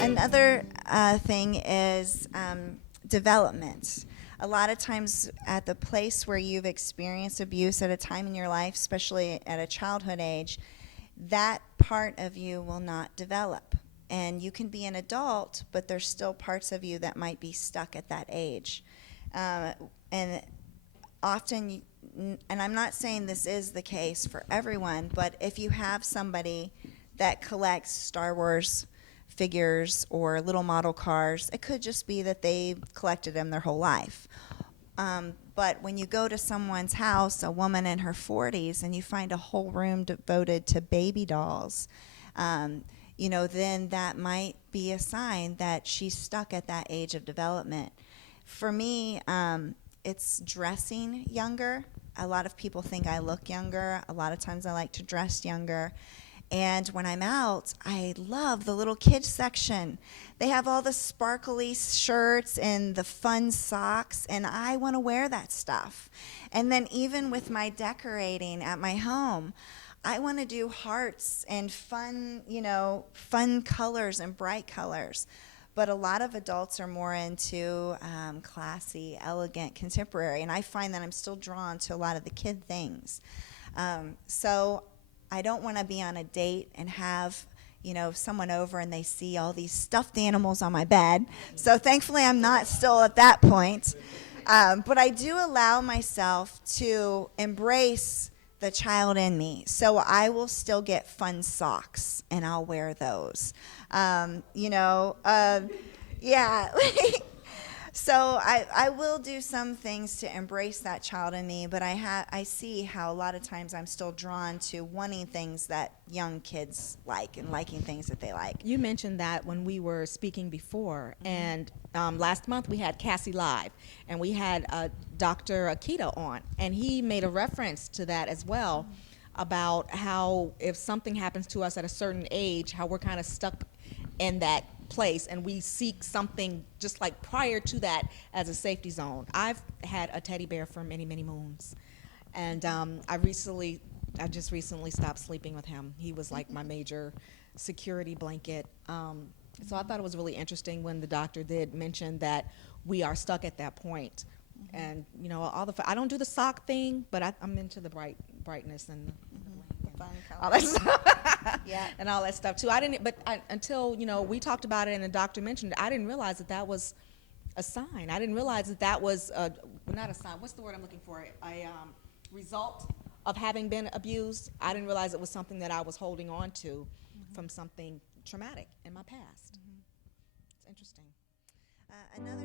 Another thing is development. A lot of times at the place where you've experienced abuse at a time in your life, especially at a childhood age, that part of you will not develop. And you can be an adult, but there's still parts of you that might be stuck at that age. And often, and I'm not saying this is the case for everyone, but if you have somebody that collects Star Wars figures or little model cars, it could just be that they collected them their whole life. But when you go to someone's house, a woman in her 40s, and you find a whole room devoted to baby dolls, then that might be a sign that she's stuck at that age of development. For me, it's dressing younger. A lot of people think I look younger. A lot of times I like to dress younger. And when I'm out, I love the little kids section. They have all the sparkly shirts and the fun socks, and I want to wear that stuff. And then even with my decorating at my home, I want to do hearts and fun, fun colors and bright colors. But a lot of adults are more into classy, elegant, contemporary, and I find that I'm still drawn to a lot of the kid things. So I don't want to be on a date and have someone over and they see all these stuffed animals on my bed. So thankfully I'm not still at that point. But I do allow myself to embrace the child in me. So I will still get fun socks and I'll wear those. Yeah. So I will do some things to embrace that child in me, but I see how a lot of times I'm still drawn to wanting things that young kids like and liking things that they like. You mentioned that when we were speaking before, and last month we had Cassie Live, and we had Dr. Akita on, and he made a reference to that as well, about how if something happens to us at a certain age, how we're kind of stuck in that place and we seek something just like prior to that as a safety zone. I've had a teddy bear for many, many moons, and I just recently stopped sleeping with him. He was like my major security blanket. So I thought it was really interesting when the doctor did mention that we are stuck at that point. And I don't do the sock thing, but I'm into the brightness and the Fun all colors. that stuff. Yeah. And all that stuff too. Until we talked about it and the doctor mentioned it, I didn't realize that was a sign. I didn't realize that was not a sign. What's the word I'm looking for? A result of having been abused. I didn't realize it was something that I was holding on to from something traumatic in my past. It's interesting. Another